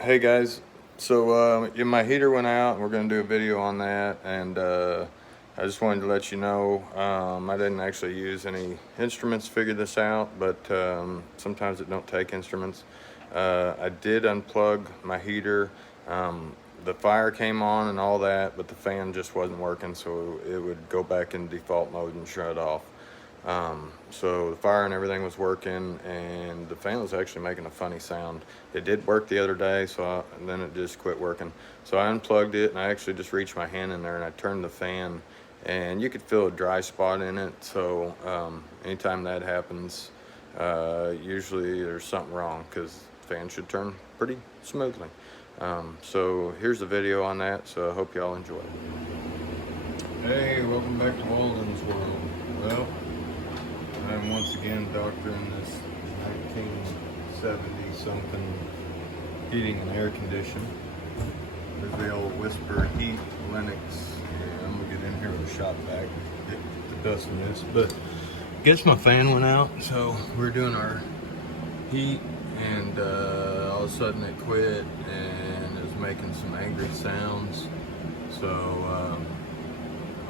Hey guys, so my heater went out and we're going to do a video on that, and I just wanted to let you know I didn't actually use any instruments to figure this out, but sometimes it don't take instruments. I did unplug my heater. The fire came on and all that, but the fan just wasn't working, so it would go back in default mode and shut off. So the fire and everything was working, and the fan was actually making a funny sound. It did work the other day, and then it just quit working. So I unplugged it, and I actually just reached my hand in there and I turned the fan, and you could feel a dry spot in it. So anytime that happens, usually there's something wrong, because the fan should turn pretty smoothly. So here's the video on that, so I hope y'all enjoy it. Hey, welcome back to Walden's World. Well, I'm once again doctoring this 1970 something heating and air condition. There's the old Whisper Heat Lennox. Yeah, I'm gonna get in here with a shop vac, get the dust in this. But I guess my fan went out, so we're doing our heat, and all of a sudden it quit and it was making some angry sounds. So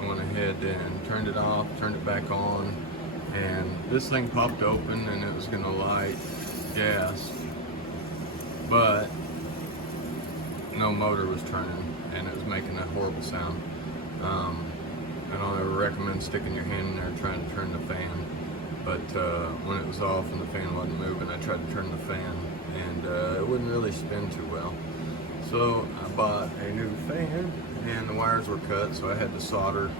I went ahead and turned it off, turned it back on, and this thing popped open and it was gonna light gas, but no motor was turning and it was making that horrible sound. I don't ever recommend sticking your hand in there trying to turn the fan, but when it was off and the fan wasn't moving, I tried to turn the fan, and it wouldn't really spin too well. So I bought a new fan, and the wires were cut, so I had to solder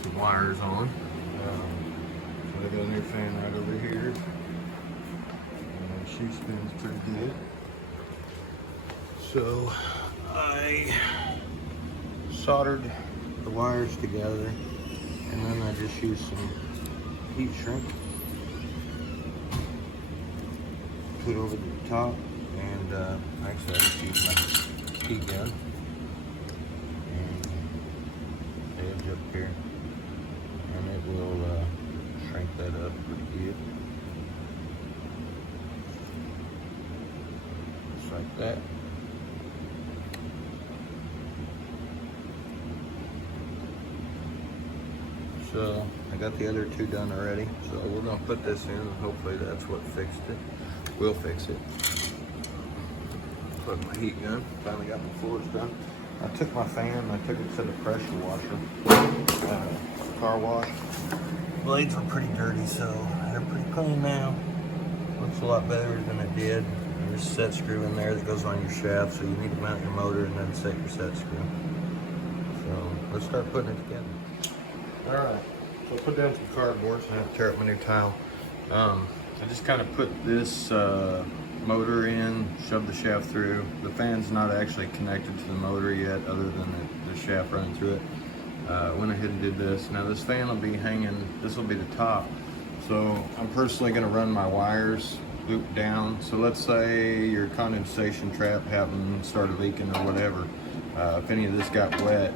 some wires on. So I got a new fan right over here, and she spins pretty good. So I soldered the wires together, and then I just used some heat shrink, put over the top, and actually I just used my heat gun and edge up here, and it will shrink that up pretty good, just like that. So I got the other two done already, so we're gonna put this in, and hopefully that's what fixed it. We'll fix it. Plug my heat gun. Finally got my floors done. I took my fan, I took it to the pressure washer, car wash. Blades were pretty dirty, so they're pretty clean now. Looks a lot better than it did. There's a set screw in there that goes on your shaft, so you need to mount your motor and then set your set screw. So let's start putting it together. Alright, so I put down some cardboard, so I have to tear up my new tile. I just kind of put this motor in, shoved the shaft through. The fan's not actually connected to the motor yet, other than the shaft running through it. Went ahead and did this. Now this fan will be hanging, this will be the top. So I'm personally going to run my wires loop down. So let's say your condensation trap happened, started leaking or whatever. If any of this got wet,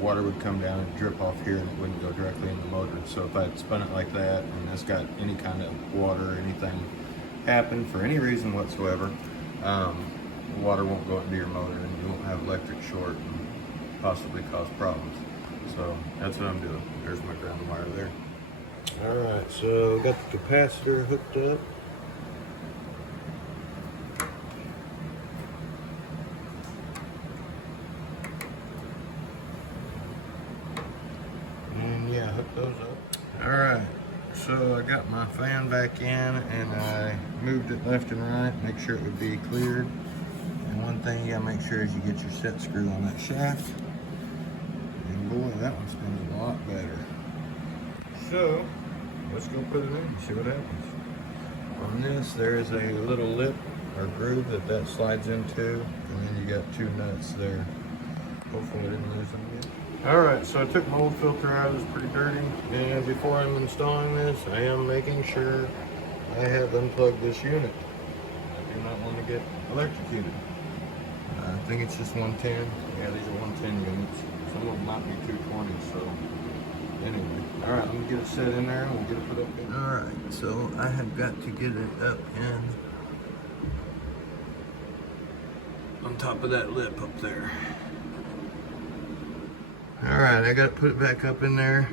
water would come down and drip off here, and it wouldn't go directly in the motor. So if I had spun it like that and this got any kind of water or anything happen for any reason whatsoever, water won't go into your motor and you won't have electric short and possibly cause problems. So that's what I'm doing. There's my ground wire there. All right, so got the capacitor hooked up. And yeah, hook those up. All right, so I got my fan back in, and I moved it left and right, make sure it would be cleared. And one thing you gotta make sure is you get your set screw on that shaft. And boy, that one spins a lot better. So let's go put it in and see what happens. On this, there is a little lip or groove that slides into, and then you got two nuts there. Hopefully I didn't lose them yet. Alright, so I took my old filter out, it was pretty dirty, and before I'm installing this, I am making sure I have unplugged this unit. I do not want to get electrocuted. I think it's just 110. Yeah, these are 110 units. Some of them might be 220, so anyway. Alright, let me get it set in there and we'll get it put up in. Alright, so I have got to get it up in on top of that lip up there. All right, I got to put it back up in there.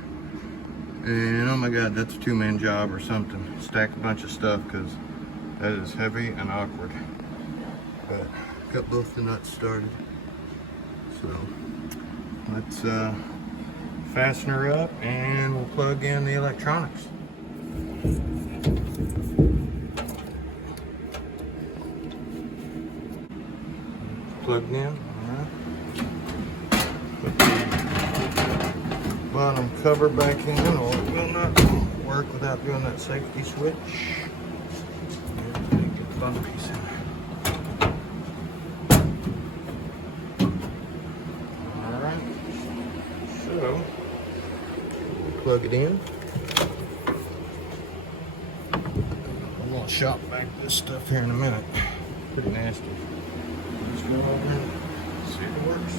And oh my God, that's a two-man job or something. Stack a bunch of stuff because that is heavy and awkward. But got both the nuts started. So let's fasten her up and we'll plug in the electronics. Plugged in, all right. Put the bottom cover back in, or it will not work without doing that safety switch. Get the bottom piece in. Alright, so plug it in. I'm gonna shop back this stuff here in a minute. Pretty nasty. Let's go over and see if it works.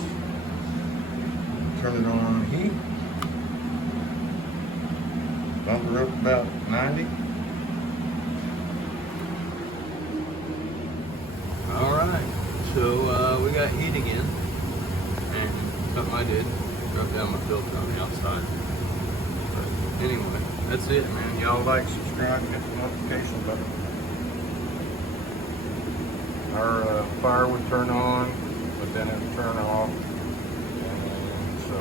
Turn it on heat. Bump her up about 90. Alright, so we got heat again. And something I did, drop down my filter on the outside. But anyway, that's it, man. Y'all like, subscribe, hit the notification button. Our fire would turn on, but then it would turn off. And so